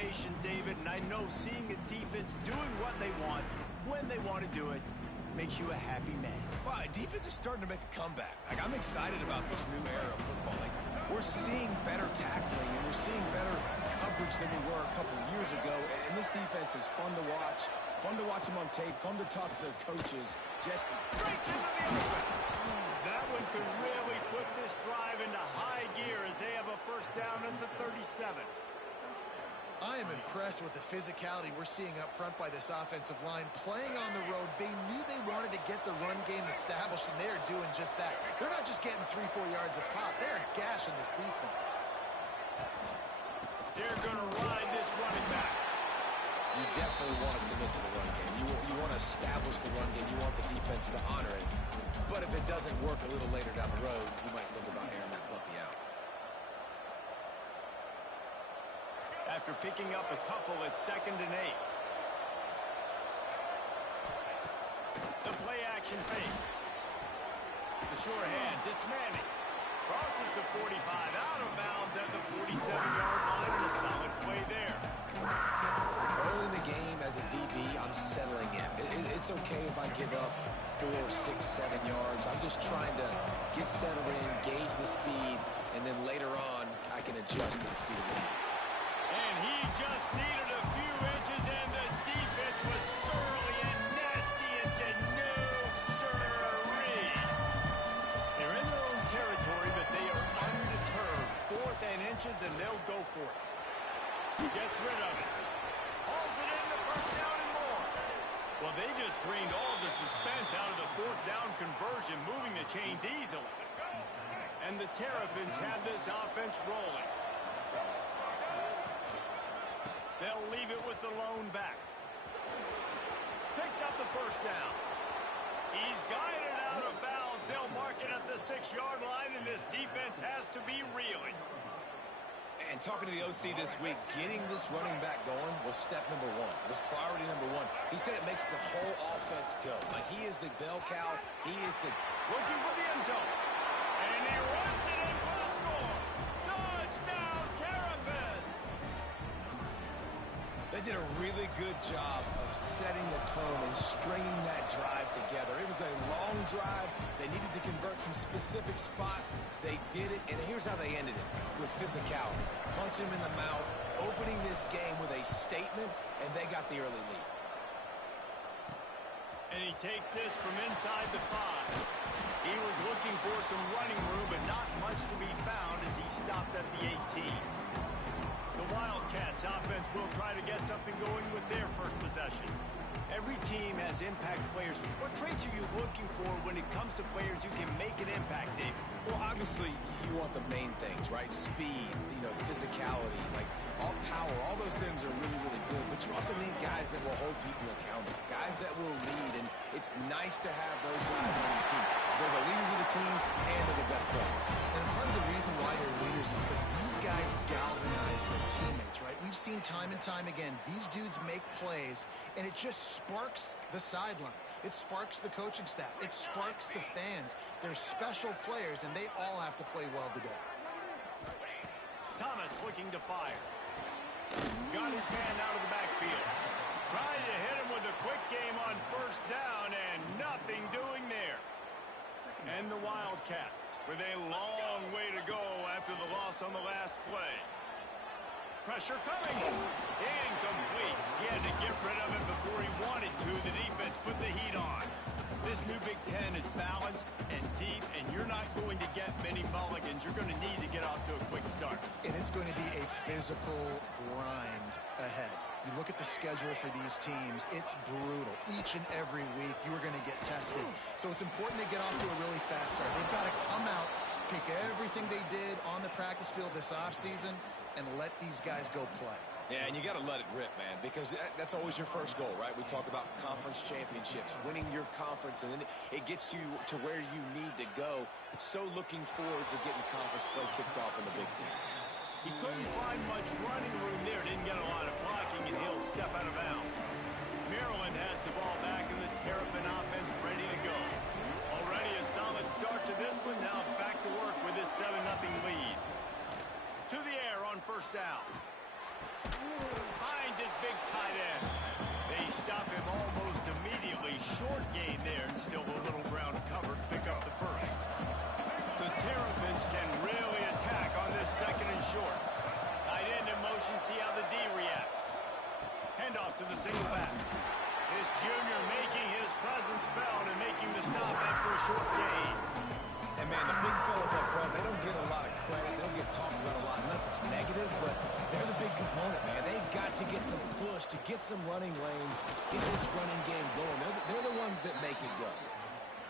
determination, David, and I know seeing a defense doing what they want, when they want to do it, makes you a happy man. Well, defense is starting to make a comeback. Like, I'm excited about this new era of football. Like, we're seeing better tackling, and we're seeing better coverage than we were a couple of years ago, and this defense is fun to watch them on tape, fun to talk to their coaches. Just breaks into the open. That one could really put this drive into high gear as they have a first down at the 37. I am impressed with the physicality we're seeing up front by this offensive line. Playing on the road, they knew they wanted to get the run game established, and they are doing just that. They're not just getting 3-4 yards a pop. They are gashing this defense. They're going to ride this running back. You definitely want to commit to the run game. You want to establish the run game. You want the defense to honor it. But if it doesn't work a little later down the road, you might think about airing that puppy out. After picking up a couple at 2nd and 8. The play action fake. The sure hands, it's Manning. Crosses the 45, out of bounds at the 47-yard line, and a solid play there. Early in the game, as a DB, I'm settling in. It's okay if I give up 4, 6, 7 yards. I'm just trying to get settled in, gauge the speed, and then later on, I can adjust to the speed of the game. And he just needed a few inches, and the defense was surly and nasty and said, no, sirree. They're in their own territory, but they are undeterred. 4th and inches, and they'll go for it. Gets rid of it. Hauls it in, the first down and more. Well, they just drained all the suspense out of the 4th down conversion, moving the chains easily. And the Terrapins have this offense rolling. They'll leave it with the lone back. Picks up the first down. He's guided out of bounds. They'll mark it at the 6-yard line, and this defense has to be reeling. And talking to the OC this week, getting this running back going was step number 1. It was priority number 1. He said it makes the whole offense go. Like, he is the bell cow. He is the... Looking for the end zone. And he runs it in for the score. Touchdown, Terrapins! They did a really good job of setting the tone and stringing that drive together. It was a long drive. They needed to convert some specific spots. They did it, and here's how they ended it, with physicality. Punch him in the mouth, opening this game with a statement, and they got the early lead. And he takes this from inside the 5. He was looking for some running room, but not much to be found as he stopped at the 18. The Wildcats offense will try to get something going with their first possession. Every team has impact players. What traits are you looking for when it comes to players who can make an impact, David? Well, obviously, you want the main things, right? Speed, physicality, like all power, all those things are really, really good. But you also need guys that will hold people accountable, guys that will lead. And it's nice to have those guys on your team. They're the leaders of the team, and they're the best players. And part of the reason why they're leaders is because these guys galvanize their teammates, right? We've seen time and time again, these dudes make plays, and it just sparks the sideline. It sparks the coaching staff. It sparks the fans. They're special players, and they all have to play well today. Thomas looking to fire. Got his man out of the backfield. Trying to hit him with a quick game on first down, and nothing doing there. And the Wildcats with a long way to go after the loss on the last play. Pressure coming. Incomplete. He had to get rid of it before he wanted to. The defense put the heat on. This new Big Ten is balanced and deep, and you're not going to get many mulligans. You're going to need to get off to a quick start. And it's going to be a physical grind ahead. You look at the schedule for these teams, it's brutal. Each and every week, you are going to get tested. So it's important they get off to a really fast start. They've got to come out, pick everything they did on the practice field this offseason, and let these guys go play. Yeah, and you got to let it rip, man, because that's always your first goal, right? We talk about conference championships, winning your conference, and then it gets you to where you need to go. So looking forward to getting conference play kicked off in the Big Ten. He couldn't find much running room there, didn't get a lot of blocking, and he'll step out of bounds. Maryland has the ball back, and the Terrapin offense ready to go. Already a solid start to this one, now back to work with this 7-0 lead. To the air on first down. short gain there, and still a little ground covered. Pick up the first. The Terrapins can really attack on this second and short. Tight end in motion, see how the D reacts. Handoff to the single back. This junior making his presence felt and making the stop after a short gain. And, man, the big fellas up front, they don't get a lot of credit. They don't get talked about a lot unless it's negative, but they're the big component, man. They've got to get some push, to get some running lanes, get this running game going. They're the ones that make it go.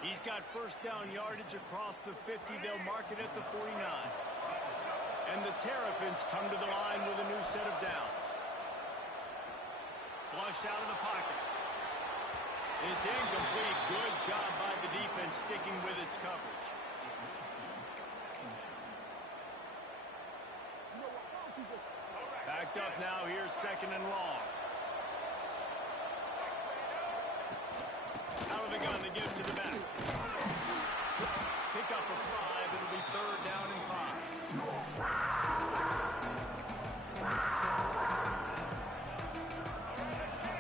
He's got first down yardage across the 50. They'll mark it at the 49. And the Terrapins come to the line with a new set of downs. Flushed out of the pocket. It's incomplete. Good job by the defense sticking with its coverage. Backed up now. Here's second and long. Out of the gun to give it to the back. Pick up a 5. It'll be third down and 5.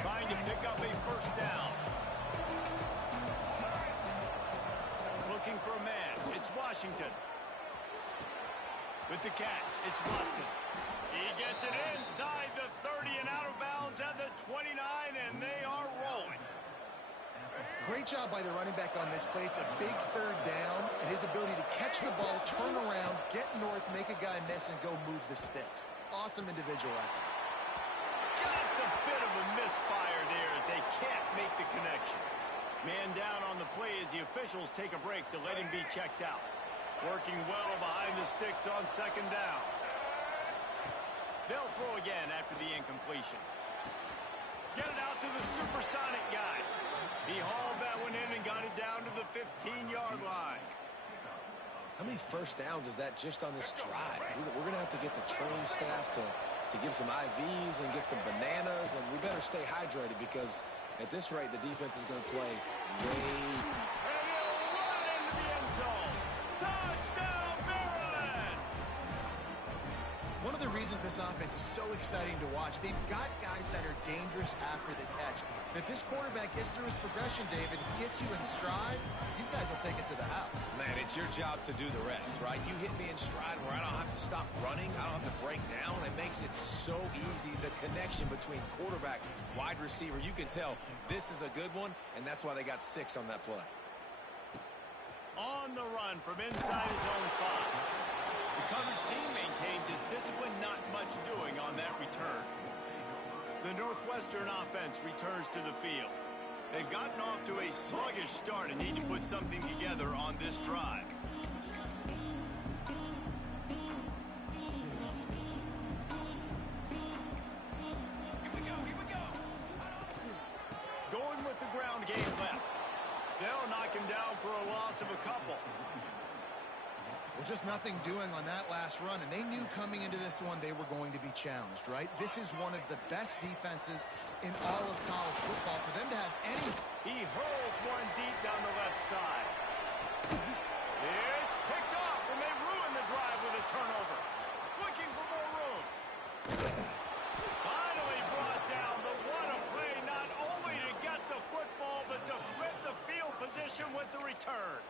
Trying to pick up a first down. Looking for a man. It's Washington. With the catch, it's Watson. He gets it inside the 30 and out of bounds at the 29, and they are rolling. Great job by the running back on this play. It's a big third down, and his ability to catch the ball, turn around, get north, make a guy miss, and go move the sticks. Awesome individual effort. Just a bit of a misfire there as they can't make the connection. Man down on the play as the officials take a break to let him be checked out. Working well behind the sticks on second down. They'll throw again after the incompletion. Get it out to the supersonic guy. He hauled that one in and got it down to the 15-yard line. How many first downs is that just on this drive? We're going to have to get the training staff to give some IVs and get some bananas, and we better stay hydrated because at this rate, the defense is going to play way. And he'll run into the end zone. Touchdown, Maryland! One of the reasons this offense is so exciting to watch, they've got guys that are dangerous after the catch. If this quarterback gets through his progression, David, hits you in stride, these guys will take it to the house. Man, it's your job to do the rest, right? You hit me in stride where I don't have to stop running. I don't have to break down. It makes it so easy. The connection between quarterback, wide receiver, you can tell this is a good one, and that's why they got 6 on that play. On the run from inside his own 5. The coverage team maintains his discipline, not much doing on that return. The Northwestern offense returns to the field. They've gotten off to a sluggish start and need to put something together on this drive. Here we go. Going with the ground game left. They'll knock him down for a loss of a couple. Well, just nothing doing on that last run, and they knew coming into this one they were going to be challenged, right? This is one of the best defenses in all of college football. For them to have any... He hurls one deep down the left side. It's picked off, and they ruin the drive with a turnover. Looking for more room. Finally brought down the one-a-play, not only to get the football, but to flip the field position with the return.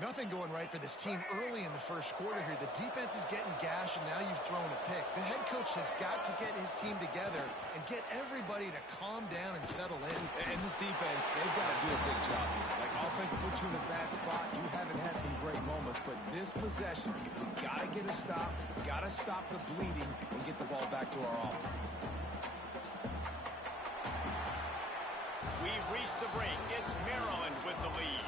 Nothing going right for this team early in the first quarter here. The defense is getting gashed, and now you've thrown a pick. The head coach has got to get his team together and get everybody to calm down and settle in. And this defense, they've got to do a big job here. Like, offense put you in a bad spot. You haven't had some great moments, but this possession, we got to get a stop, got to stop the bleeding, and get the ball back to our offense. We've reached the break. It's Maryland with the lead.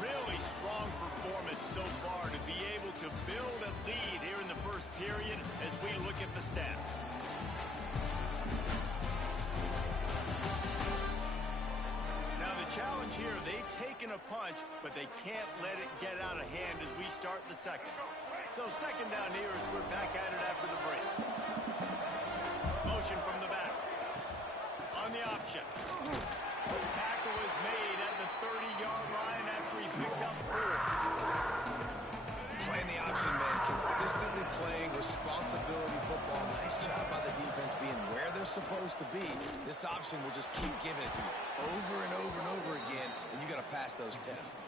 Really strong performance so far to be able to build a lead here in the first period as we look at the stats. Now the challenge here, they've taken a punch, but they can't let it get out of hand as we start the second. So second down here as we're back at it after the break. Motion from the back. On the option. Tackle is made at the 30-yard line after he picked up 4. Playing the option, man. Consistently playing responsibility football. Nice job by the defense being where they're supposed to be, this option will just keep giving it to you over and over and over again, and you got to pass those tests.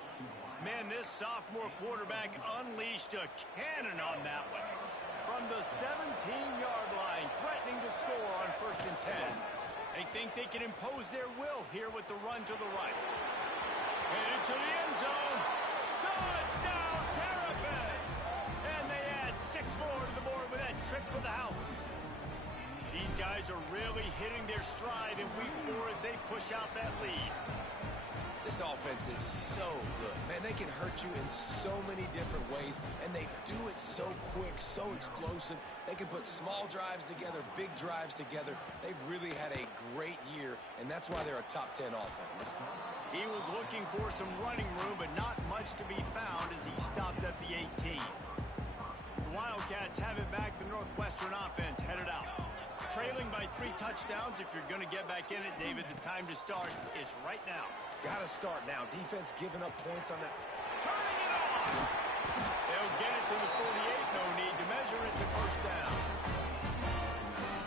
Man, this sophomore quarterback unleashed a cannon on that one. From the 17-yard line, threatening to score on 1st and 10. They think they can impose their will here with the run to the right. Headed to the end zone. Touchdown, Terrapins! And they add 6 more to the board with that trip to the house. These guys are really hitting their stride in week 4 as they push out that lead. This offense is so good. Man, they can hurt you in so many different ways, and they do it so quick, so explosive. They can put small drives together, big drives together. They've really had a great year, and that's why they're a top 10 offense. He was looking for some running room, but not much to be found as he stopped at the 18. The Wildcats have it back. The Northwestern offense headed out. Trailing by 3 touchdowns. If you're going to get back in it, David, the time to start is right now. Got to start now. Defense giving up points on that. Turning it on! They'll get it to the 48. No need to measure it to 1st down.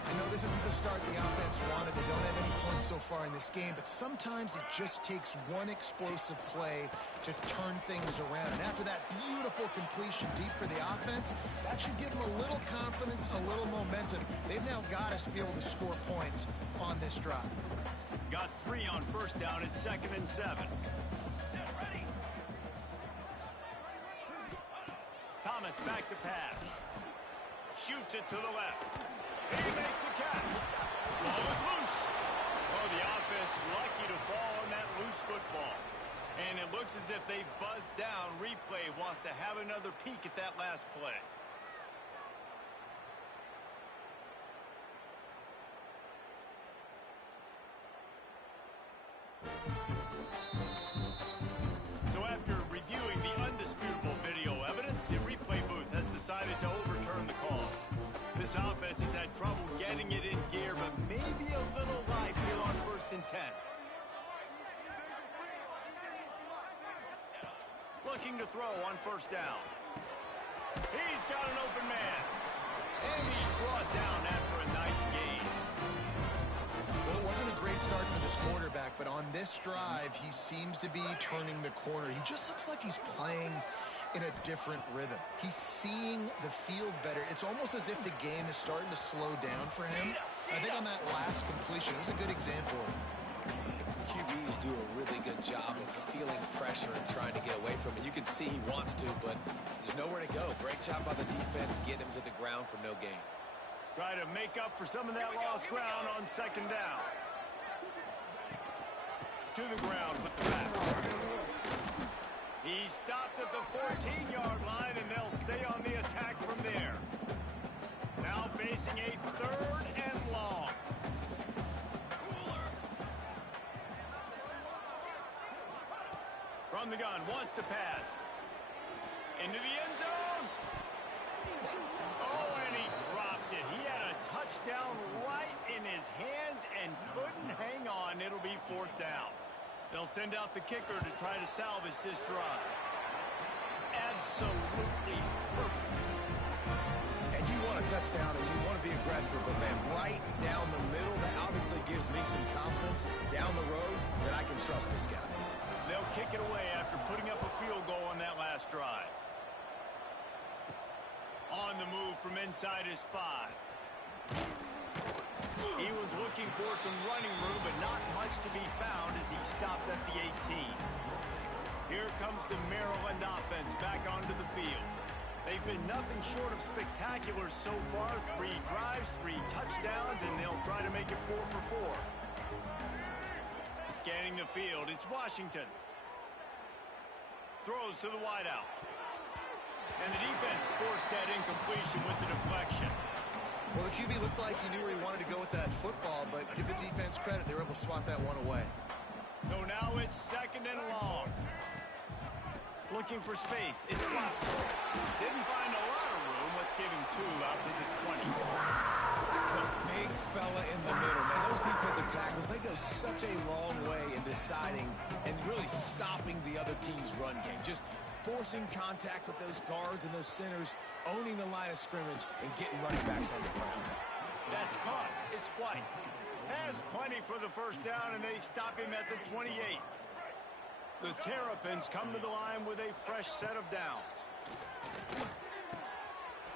I know this isn't the start the offense wanted. They don't have any points so far in this game, but sometimes it just takes one explosive play to turn things around. And after that beautiful completion deep for the offense, that should give them a little confidence, a little momentum. They've now got to be able to score points on this drive. Got 3 on 1st down at 2nd and 7. Thomas back to pass. Shoots it to the left. He makes the catch. Ball is loose. Oh, the offense lucky to fall on that loose football. And it looks as if they've buzzed down. Replay wants to have another peek at that last play. So after reviewing the undisputable video evidence, the replay booth has decided to overturn the call. This offense has had trouble getting it in gear, but maybe a little life here on 1st and 10. Looking to throw on 1st down. He's got an open man. And he's brought down after a nice gain. Well, it wasn't a great start for this quarterback, but on this drive, he seems to be turning the corner. He just looks like he's playing in a different rhythm. He's seeing the field better. It's almost as if the game is starting to slow down for him. I think on that last completion, it was a good example. QBs do a really good job of feeling pressure and trying to get away from it. You can see he wants to, but there's nowhere to go. Great job by the defense, getting him to the ground for no gain. Try to make up for some of that lost ground on 2nd down. To the ground with the back. He stopped at the 14-yard line, and they'll stay on the attack from there. Now facing a 3rd and long. From the gun, wants to pass. Into the end zone. Oh, and he dropped it. He had a touchdown right in his hands and couldn't hang on. It'll be 4th down. They'll send out the kicker to try to salvage this drive. Absolutely perfect. And you want a touchdown and you want to be aggressive, but man, right down the middle, that obviously gives me some confidence down the road that I can trust this guy. They'll kick it away after putting up a field goal on that last drive. On the move from inside his 5. He was looking for some running room, but not much to be found as he stopped at the 18. Here comes the Maryland offense back onto the field. They've been nothing short of spectacular so far. 3 drives, 3 touchdowns, and they'll try to make it 4 for 4. Scanning the field, it's Washington. Throws to the wideout. And the defense forced that incompletion with the deflection. Well, the QB looked like he knew where he wanted to go with that football, but give the defense credit. They were able to swat that one away. So now it's 2nd and long. Looking for space. It's Watson. Didn't find a lot of room. Let's give him 2 out to the 20. The big fella in the middle, man. Those defensive tackles, they go such a long way in deciding and really stopping the other team's run game. Just forcing contact with those guards and those centers, owning the line of scrimmage, and getting running backs on the ground. That's caught. It's White. Has plenty for the first down, and they stop him at the 28. The Terrapins come to the line with a fresh set of downs.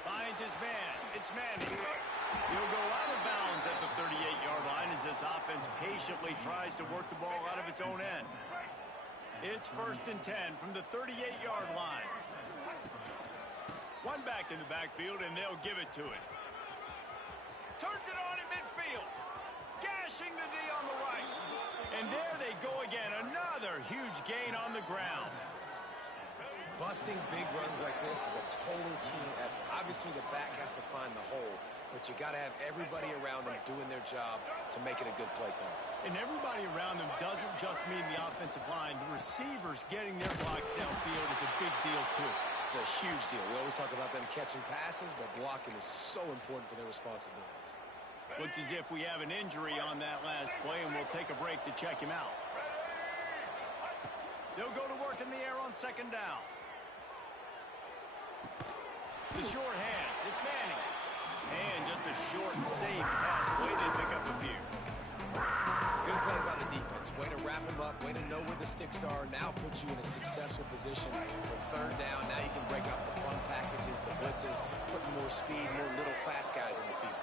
Finds his man. It's Manning. He'll go out of bounds at the 38-yard line as this offense patiently tries to work the ball out of its own end. It's 1st and 10 from the 38-yard line. One back in the backfield, and they'll give it to it. Turns it on in midfield. Gashing the D on the right. And there they go again. Another huge gain on the ground. Busting big runs like this is a total team effort. Obviously, the back has to find the hole, but you got to have everybody around them doing their job to make it a good play call. And everybody around them doesn't just mean the offensive line. The receivers getting their blocks downfield is a big deal, too. It's a huge deal. We always talk about them catching passes, but blocking is so important for their responsibilities. Looks as if we have an injury on that last play, and we'll take a break to check him out. They'll go to work in the air on 2nd down. The short hands. It's Manning. And just a short and safe pass play. They pick up a few. Good play by the defense. Way to wrap them up. Way to know where the sticks are. Now puts you in a successful position for 3rd down. Now you can break out the fun packages, the blitzes, putting more speed, more little fast guys in the field.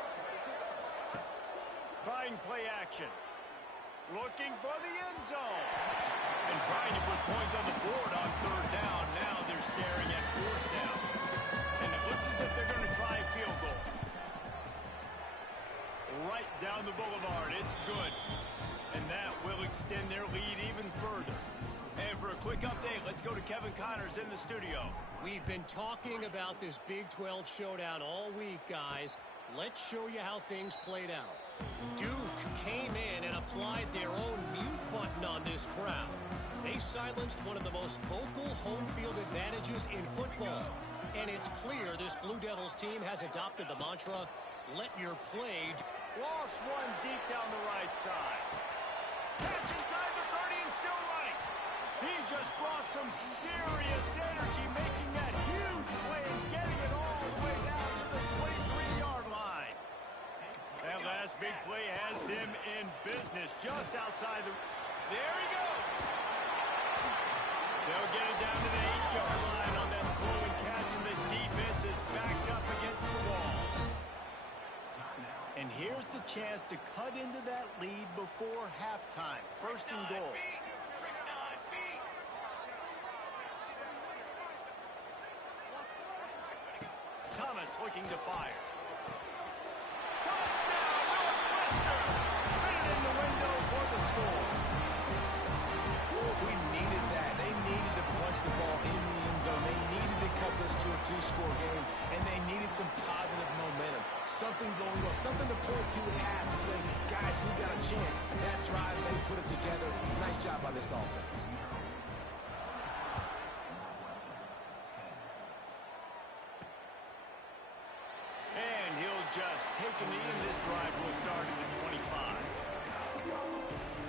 Trying play action. Looking for the end zone. And trying to put points on the board on 3rd down. Now they're staring at 4th down. And it looks as if they're going to try a field goal. Right down the boulevard. It's good. And that will extend their lead even further. And for a quick update, let's go to Kevin Connors in the studio. We've been talking about this Big 12 showdown all week, guys. Let's show you how things played out. Duke came in and applied their own mute button on this crowd. They silenced one of the most vocal home field advantages in football. And it's clear this Blue Devils team has adopted the mantra, let your play. Lost one deep down the right side. Catch inside the 30 and still running. He just brought some serious energy, making that huge play and getting it all the way down to the 23-yard line. That last big play has them in business just outside the... There he goes. They'll get it down to the 8-yard line on that throw and catch, and the defense is backed up against the wall. And here's the chance to cut into that lead before halftime. 1st and goal. Thomas looking to fire. Touchdown, Northwestern! Fit it in the window for the score. We needed that. They needed to punch the ball in the end zone. They needed to cut this to a 2-score game, and they needed some positive momentum. Something going well, something to point to at half to say, guys, we got a chance. That drive, they put it together. Nice job by this offense. And he'll just take a knee, and this drive will start at the 25.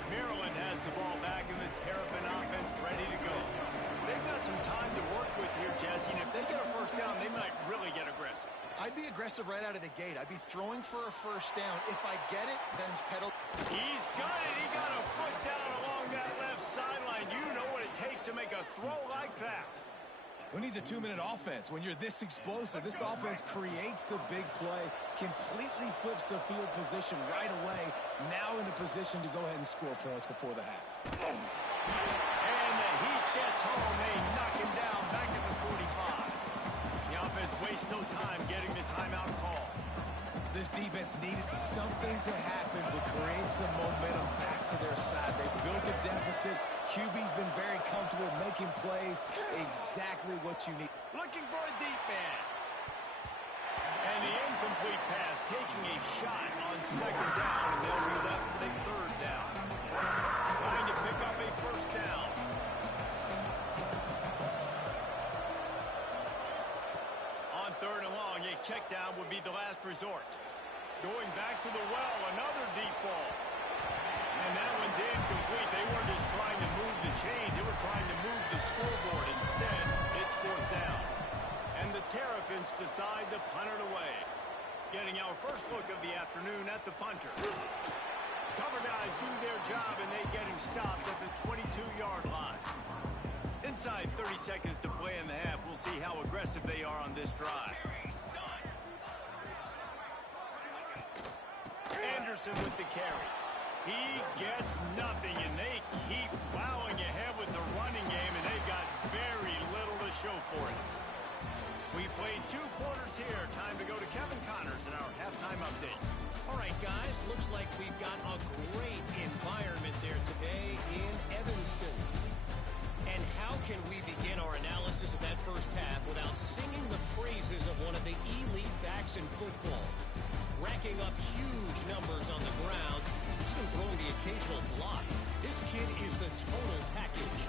Maryland has the ball back, and the Terrapin offense ready to go. They've got some time to work with here, Jesse, and if they get a 1st down, they might really get aggressive. I'd be aggressive right out of the gate. I'd be throwing for a 1st down. If I get it, then it's pedal. He's got it. He got a foot down along that left sideline. You know what it takes to make a throw like that. Who needs a 2-minute offense? When you're this explosive, this offense creates the big play, completely flips the field position right away, now in a position to go ahead and score points before the half. And the Heat gets home. They knock him down back at the 45. The offense wastes no time getting the timeout call. This defense needed something to happen to create some momentum back to their side. They built a deficit. QB's been very comfortable making plays. Exactly what you need. Looking for a deep man. And the incomplete pass taking a shot on 2nd down, and they'll be left with a 3rd down. Trying to pick up a 1st down. On 3rd and long, a check down would be the last resort. Going back to the well, another deep ball. And that one's incomplete. They weren't just trying to move the chains. They were trying to move the scoreboard. Instead, it's 4th down. And the Terrapins decide to punt it away. Getting our first look of the afternoon at the punter. Cover guys do their job, and they get him stopped at the 22-yard line. Inside 30 seconds to play in the half, we'll see how aggressive they are on this drive. Anderson with the carry. He gets nothing, and they keep plowing ahead with the running game, and they've got very little to show for it. We played 2 quarters here. Time to go to Kevin Connors in our halftime update. All right, guys, looks like we've got a great environment there today in Evanston. And how can we begin our analysis of that first half without singing the praises of one of the elite backs in football? Racking up huge numbers on the ground, even throwing the occasional block. This kid is the total package.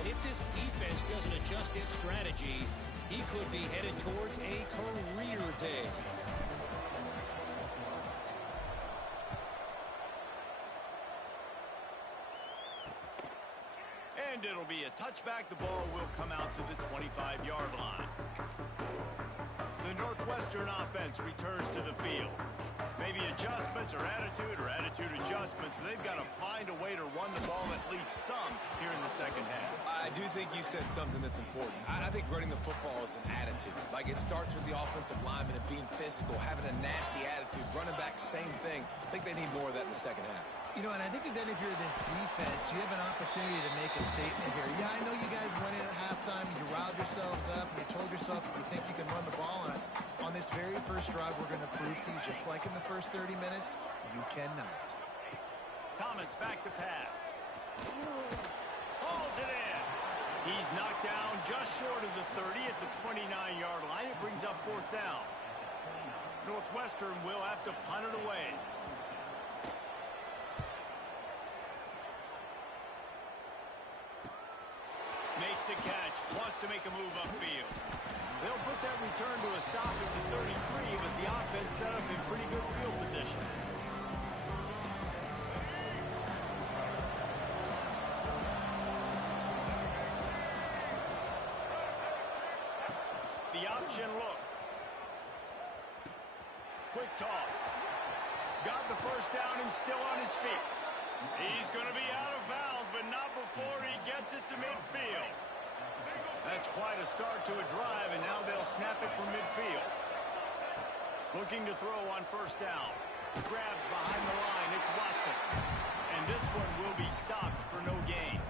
And if this defense doesn't adjust its strategy, he could be headed towards a career day. And it'll be a touchback. The ball will come out to the 25-yard line. The Northwestern offense returns to the field. Maybe adjustments or attitude adjustments, but they've got to find a way to run the ball at least some here in the second half. I do think you said something that's important. I think running the football is an attitude. Like, it starts with the offensive lineman and being physical, having a nasty attitude. Running back, same thing. I think they need more of that in the second half. You know, and I think even if you're this defense, you have an opportunity to make a statement here. Yeah, I know you guys went in at halftime and you riled yourselves up and you told yourself that you think you can run the ball on us. On this very first drive, we're going to prove to you, just like in the first 30 minutes, you cannot. Thomas back to pass. Hauls it in. He's knocked down just short of the 30 at the 29-yard line. It brings up 4th down. Northwestern will have to punt it away. Makes the catch, wants to make a move upfield. They'll put that return to a stop at the 33, but the offense set up in pretty good field position. The option look. Quick toss. Got the first down and still on his feet. He's going to be out of bounds, but not before he gets it to midfield. That's quite a start to a drive, and now they'll snap it from midfield. Looking to throw on first down. Grabbed behind the line. It's Watson. And this one will be stopped for no gain.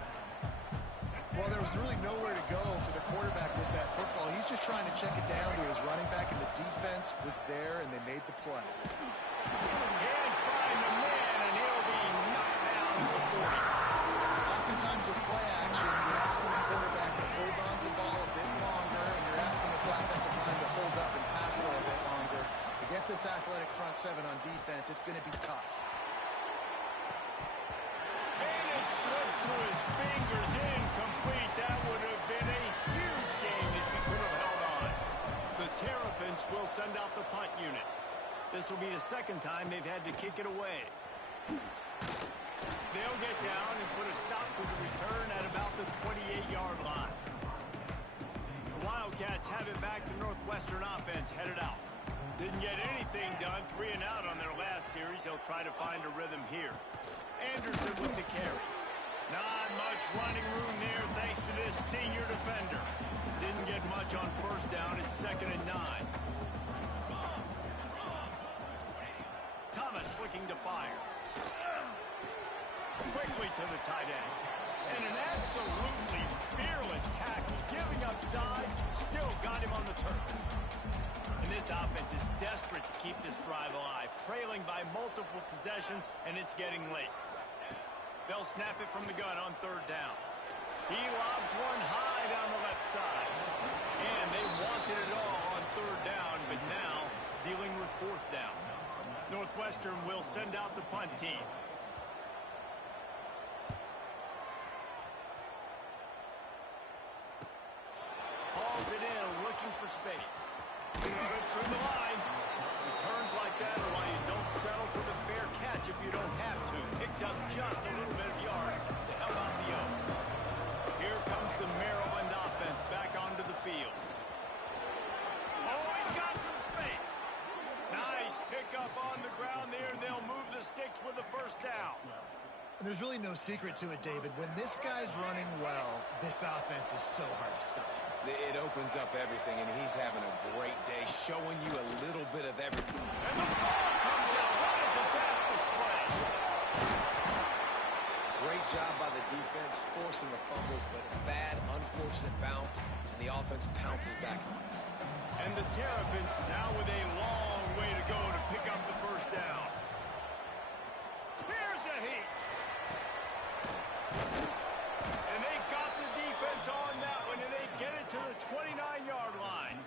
Well, there was really nowhere to go for the quarterback with that football. He's just trying to check it down to his running back, and the defense was there, and they made the play. Can't find the man, and he'll be knocked down for 40. Oftentimes with play action, you're asking the quarterback to hold on to the ball a bit longer, and you're asking this offensive line to hold up and pass the ball a bit longer. Against this athletic front seven on defense, it's going to be tough. And it slips through his fingers, incomplete. That would have been a huge gain if he could have held on. The Terrapins will send out the punt unit. This will be the second time they've had to kick it away. They'll get down and put a stop to the return at about the 28-yard line. The Wildcats have it back. The Northwestern offense headed out. Didn't get anything done, 3 and out on their last series. They'll try to find a rhythm here. Anderson with the carry. Not much running room there thanks to this senior defender. Didn't get much on first down. It's 2nd and 9. Thomas looking to fire. Quickly to the tight end. And an absolutely fearless tackle. Giving up size, still got him on the turf. And this offense is desperate to keep this drive alive. Trailing by multiple possessions, and it's getting late. They'll snap it from the gun on 3rd down. He lobs one high down the left side. And they wanted it all on 3rd down, but now dealing with 4th down. Northwestern will send out the punt team. Hauls it in, looking for space. Slips through the line. Returns like that are why you don't settle for the fair catch if you don't have to. Picks up just a little bit of yards to help out the O. Here comes the Maryland offense back onto the field. Oh, he's got some space. Nice up on the ground there. They'll move the sticks with the first down. And there's really no secret to it, David. When this guy's running well, this offense is so hard to stop. It opens up everything, and he's having a great day, showing you a little bit of everything. And the ball comes out. What a disastrous play. Great job by the defense, forcing the fumble, but a bad, unfortunate bounce, and the offense pounces back on it. And the Terrapins now with a long way to go to pick up the first down. Here's a heat. And they got the defense on that one, and they get it to the 29-yard line.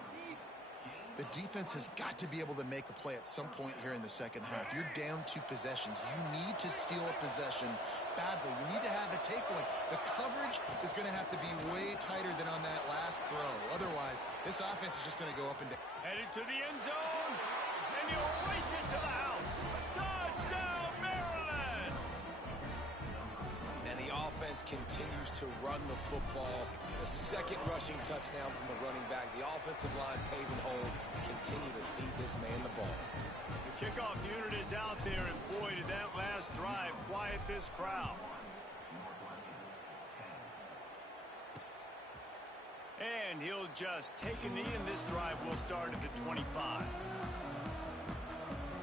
The defense has got to be able to make a play at some point here in the second half. You're down 2 possessions. You need to steal a possession badly. You need to have a takeaway. The coverage is going to have to be way tighter than on that last throw. Otherwise, this offense is just going to go up and down. Headed to the end zone, and you'll race it to the house. Touchdown, Maryland! And the offense continues to run the football. The second rushing touchdown from the running back. The offensive line paving holes. Continue to feed this man the ball. The kickoff unit is out there, and boy, did that last drive quiet this crowd. And he'll just take a knee, and this drive will start at the 25.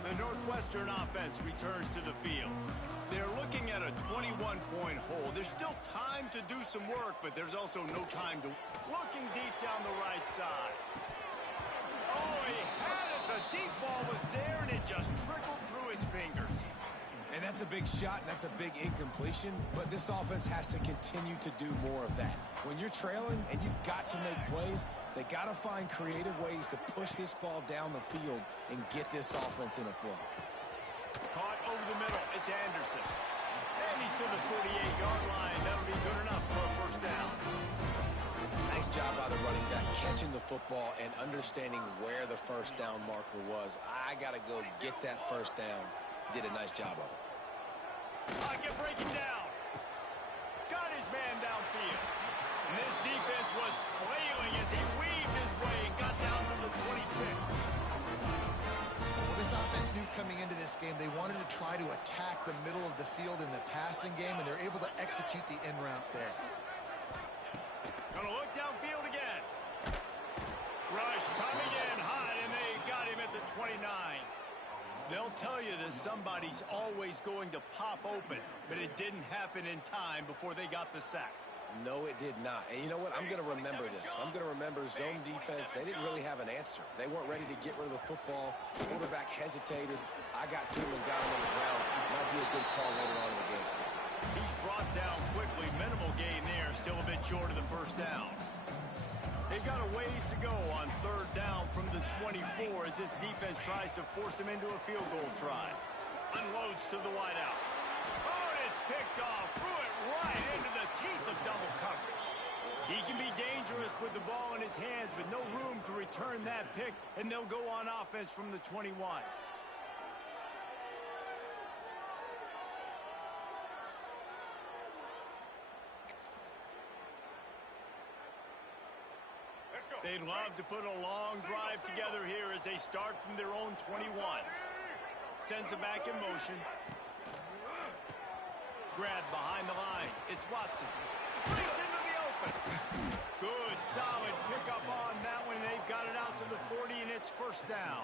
The Northwestern offense returns to the field. They're looking at a 21-point hole. There's still time to do some work, but there's also no time to... Looking deep down the right side. Oh, he had it. The deep ball was there, and it just trickled through his fingers. And that's a big shot, and that's a big incompletion, but this offense has to continue to do more of that. When you're trailing and you've got to make plays, they got to find creative ways to push this ball down the field and get this offense in a flow. Caught over the middle. It's Anderson. And he's to the 48-yard line. That'll be good enough for a first down. Nice job by the running back, catching the football and understanding where the first down marker was. I got to go get that first down. Did a nice job of it. Pocket breaking down. Got his man downfield. And this defense was flailing as he weaved his way and got down to the 26. Well, this offense knew coming into this game they wanted to try to attack the middle of the field in the passing game, and they're able to execute the in route there. Gonna look downfield again. Rush coming in hot, and they got him at the 29. They'll tell you that somebody's always going to pop open, but it didn't happen in time before they got the sack. No, it did not. And you know what? I'm going to remember this. I'm going to remember zone defense. They didn't really have an answer. They weren't ready to get rid of the football. The quarterback hesitated. I got to him and got him on the ground. Might be a good call later on in the game. He's brought down quickly. Minimal gain there. Still a bit short of the first down. They've got a ways to go on third down from the 24 as this defense tries to force him into a field goal try. Unloads to the wideout. Oh, and it's picked off. Threw it right into the teeth of double coverage. He can be dangerous with the ball in his hands, but no room to return that pick, and they'll go on offense from the 21. They'd love to put a long drive together here as they start from their own 21. Sends it back in motion. Grab behind the line. It's Watson. Breaks into the open. Good, solid pickup on that one. They've got it out to the 40, and it's first down.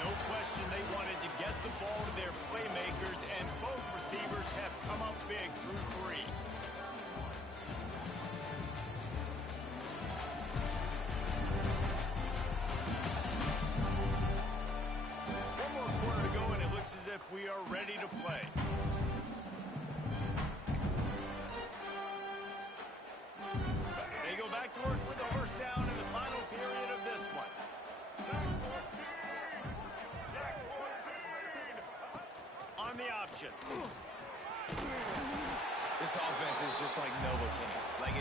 No question they wanted to get the ball to their playmakers, and both receivers have come up big through three. One more quarter to go, and it looks as if we are ready to play. They go back to work with the first down in the final period of this one. On the option. This offense is just like Novocaine. Like,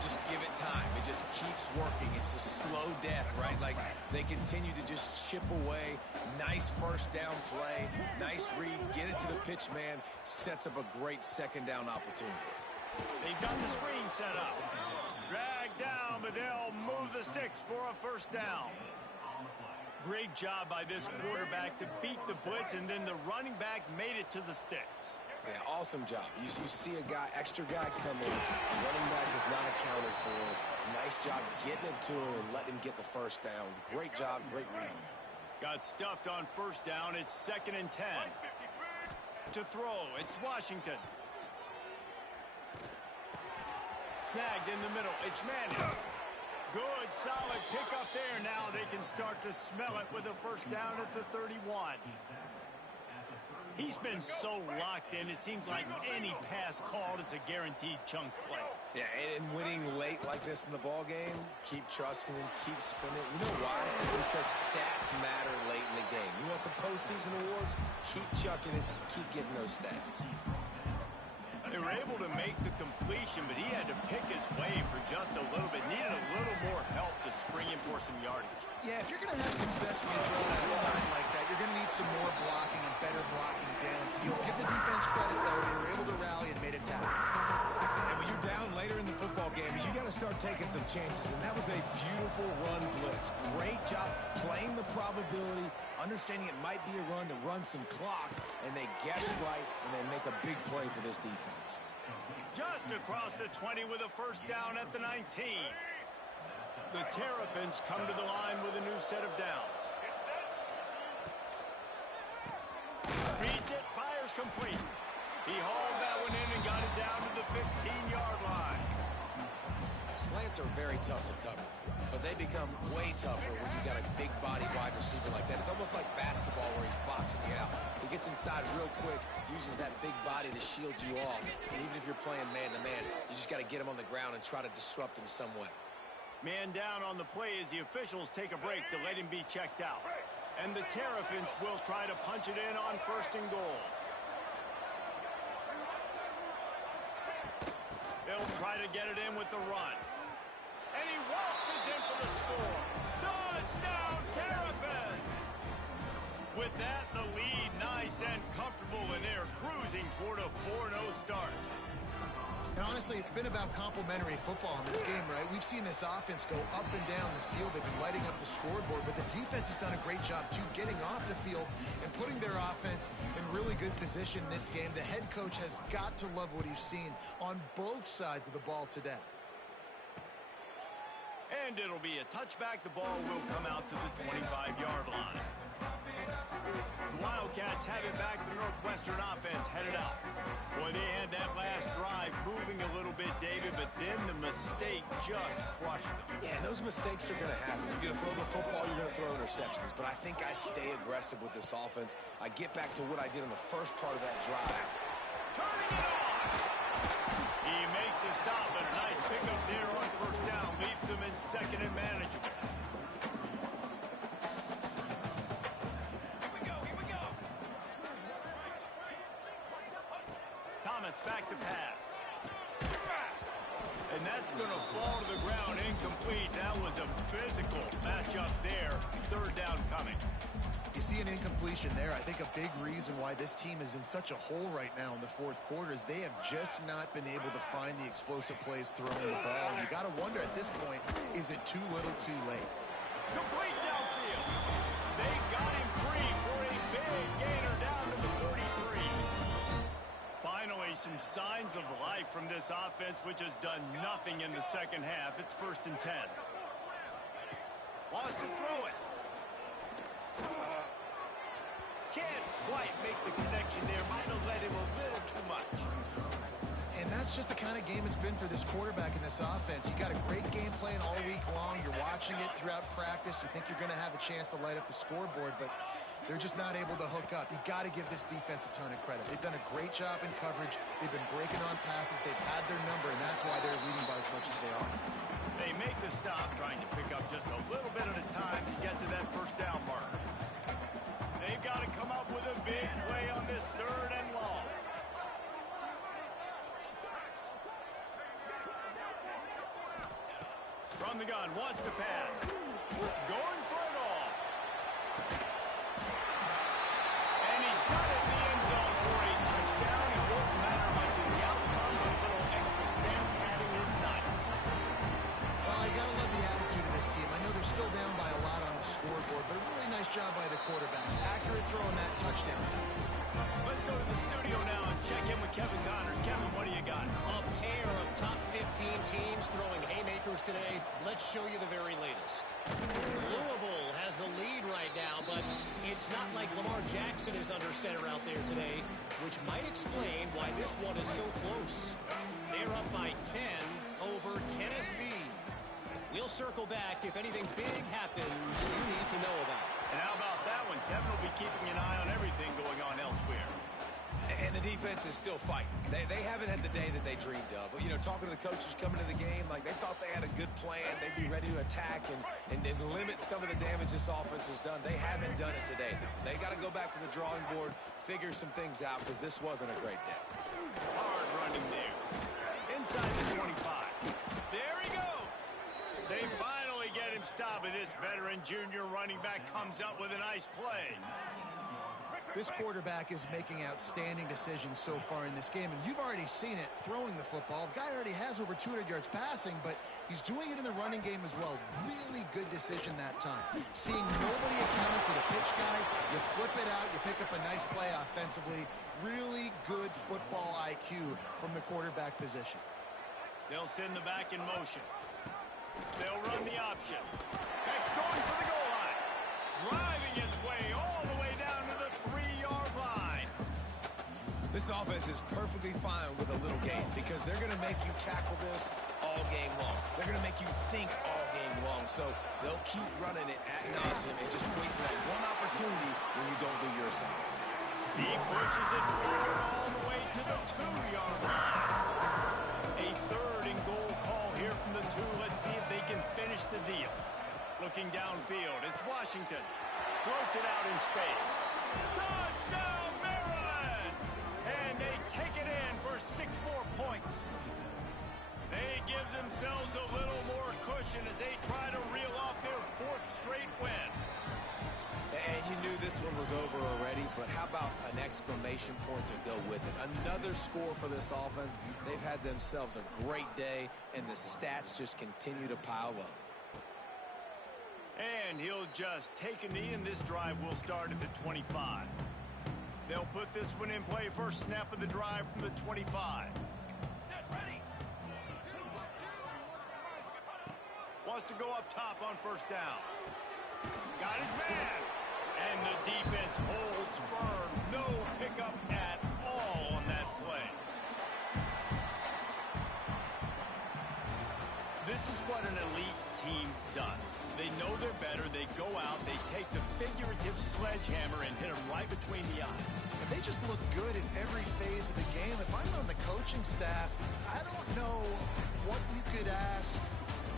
just give it time. It just keeps working. It's a slow death, right? Like, they continue to just chip away. Nice first down play. Nice read. Get it to the pitch man. Sets up a great second down opportunity. They've got the screen set up. Drag down, but they'll move the sticks for a first down. Great job by this quarterback to beat the blitz, and then the running back made it to the sticks. Yeah, awesome job. You see a extra guy come in. The running back is not accounted for. Nice job getting it to him and letting him get the first down. Great job, great read. Got stuffed on first down. It's 2nd and 10. To throw, it's Washington. Snagged in the middle. It's Manning. Good, solid pickup there. Now they can start to smell it with a first down at the 31. He's been so locked in, it seems like any pass called is a guaranteed chunk play. Yeah, and winning late like this in the ball game, keep trusting and keep spinning. You know why? Because stats matter late in the game. You want some postseason awards? Keep chucking it, keep getting those stats. They were able to make the completion, but he had to pick his way for just a little bit. Needed a little more help to spring him for some yardage. Yeah, if you're going to have success when you throw it outside like that, you're going to need some more blocking and better blocking downfield. Give the defense credit, though. They were able to rally and made a tackle. And when you're down later in the football game, you got to start taking some chances, and that was a beautiful run blitz. Great job playing the probability, understanding it might be a run to run some clock, and they guess right, and they make a big play for this defense. Just across the 20 with a first down at the 19. The Terrapins come to the line with a new set of downs. Reads it, fires complete. He hauled that one in and got it down to the 15-yard line. Slants are very tough to cover, but they become way tougher when you got a big body wide receiver like that. It's almost like basketball where he's boxing you out. He gets inside real quick, uses that big body to shield you off. And even if you're playing man-to-man, you just got to get him on the ground and try to disrupt him some way. Man down on the play as the officials take a break to let him be checked out. And the Terrapins will try to punch it in on 1st and goal. They'll try to get it in with the run. And he waltzes in for the score. Touchdown, Terrapins! With that, the lead nice and comfortable, and they're cruising toward a 4-0 start. And honestly, it's been about complementary football in this game, right? We've seen this offense go up and down the field. They've been lighting up the scoreboard, but the defense has done a great job, too, getting off the field and putting their offense in really good position in this game. The head coach has got to love what he's seen on both sides of the ball today. And it'll be a touchback. The ball will come out to the 25-yard line. The Wildcats have it back. The Northwestern offense headed out. Boy, they had that last drive moving a little bit, David, but then the mistake just crushed them. Yeah, and those mistakes are going to happen. You're going to throw the football, you're going to throw interceptions. But I think I stay aggressive with this offense. I get back to what I did in the first part of that drive. Turning it on! He makes the stop, but a nice pickup there on first down. Leaves them in 2nd and manageable. Thomas back to pass. And that's going to fall to the ground incomplete. That was a physical matchup there. 3rd down coming. You see an incompletion there. I think a big reason why this team is in such a hole right now in the 4th quarter is they have just not been able to find the explosive plays throwing the ball. You got to wonder at this point, is it too little too late? Complete downfield. They got him free for a big gainer down to the 43. Finally, some signs of life from this offense, which has done nothing in the second half. It's 1st and 10. Wants to throw it. Can't quite make the connection there. Might have let him a little too much. And that's just the kind of game it's been for this quarterback in this offense. You got a great game plan all week long. You're watching it throughout practice. You think you're going to have a chance to light up the scoreboard, but they're just not able to hook up. You got to give this defense a ton of credit. They've done a great job in coverage. They've been breaking on passes. They've had their number, and that's why they're leading by as much as they are. They make the stop, trying to pick up just a little bit at a time to get to that first down mark. They've got to come up with a big play on this 3rd and long. From the gun, wants to pass. Going for it all. And he's got it in the end zone for a touchdown. It won't matter much in the outcome. A little extra stamp padding is nice. Well, I got to love the attitude of this team. I know they're still down by a lot on the scoreboard, but a really nice job by the quarterback. Accurate throw on that touchdown. Let's go to the studio now and check in with Kevin Connors. Kevin, what do you got? A pair of top 15 teams throwing haymakers today. Let's show you the very latest. Louisville has the lead right now, but it's not like Lamar Jackson is under center out there today, which might explain why this one is so close. They're up by 10 over Tennessee. We'll circle back if anything big happens you need to know about. And how about that one? Kevin will be keeping an eye on everything going on elsewhere. And the defense is still fighting. They haven't had the day that they dreamed of. But, you know, talking to the coaches coming to the game, like they thought they had a good plan. They'd be ready to attack and limit some of the damage this offense has done. They haven't done it today, though. They got to go back to the drawing board, figure some things out, because this wasn't a great day. Hard running there. Inside the 25. There he goes. They finally get him stopped, and this veteran junior running back comes up with a nice play. This quarterback is making outstanding decisions so far in this game, and you've already seen it throwing the football. The guy already has over 200 yards passing, but he's doing it in the running game as well. Really good decision that time. Seeing nobody accounting for the pitch guy, you flip it out, you pick up a nice play offensively. Really good football IQ from the quarterback position. They'll send the back in motion. They'll run the option. That's going for the goal line. Driving its way all the way down to the 3-yard line. This offense is perfectly fine with a little game because they're going to make you tackle this all game long. They're going to make you think all game long. So they'll keep running it ad nauseum and just wait for that one opportunity when you don't do your assignment. He pushes it forward all the way to the 2-yard line. A third and goal call here from the 2. Let's see if they can finish the deal. Looking downfield, it's Washington. Floats it out in space. Touchdown, Maryland! And they take it in for 6 more points. They give themselves a little more cushion as they try to reel off their 4th straight win. And you knew this one was over already, but how about an exclamation point to go with it? Another score for this offense. They've had themselves a great day, and the stats just continue to pile up. And he'll just take a knee, and this drive will start at the 25. They'll put this one in play. First snap of the drive from the 25. Set, ready. Wants to go up top on first down. Got his man. And the defense holds firm. No pickup at all on that play. This is what an elite team does. They know they're better. They go out. They take the figurative sledgehammer and hit them right between the eyes. And they just look good in every phase of the game. If I'm on the coaching staff, I don't know what you could ask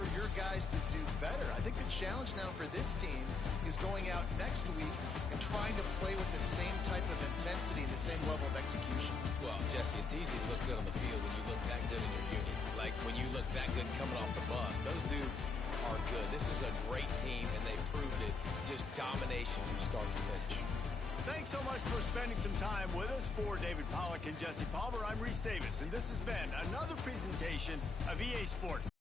for your guys to do better. I think the challenge now for this team is going out next week and trying to play with the same type of intensity and the same level of execution. Well, Jesse, it's easy to look good on the field when you look that good in your unit. Like when you look that good coming off the bus. Those dudes are good. This is a great team, and they proved it. Just domination from start to finish. Thanks so much for spending some time with us. For David Pollack and Jesse Palmer, I'm Reese Davis, and this has been another presentation of EA Sports.